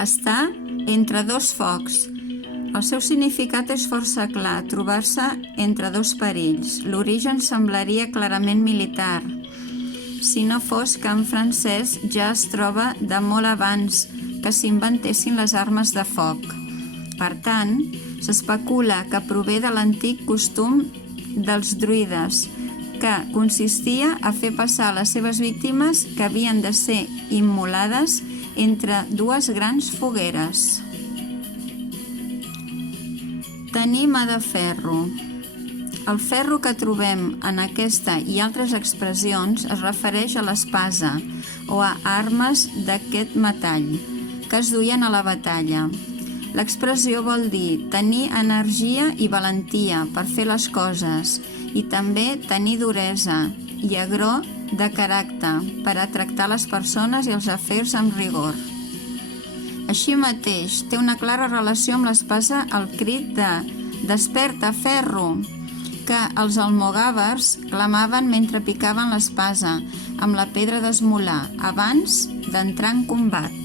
Està entre dos focs. El seu significat és força clar, trobar-se entre dos perills. L'origen semblaria clarament militar, si no fos que en francès ja es troba de molt abans que s'inventessin les armes de foc. Per tant, s'especula que prové de l'antic costum dels druides, que consistia a fer passar les seves víctimes que havien de ser immolades entre dues grans fogueres. Tenir mà de ferro. El ferro que trobem en aquesta i altres expressions es refereix a l'espasa o a armes d'aquest metall que es duien a la batalla. L'expressió vol dir tenir energia i valentia per fer les coses i també tenir duresa i agror de caràcter per a tractar les persones i els afers amb rigor. Així mateix, té una clara relació amb l'espasa el crit de «Desperta, ferro!», que els almogàvers clamaven mentre picaven l'espasa amb la pedra d'esmolar abans d'entrar en combat.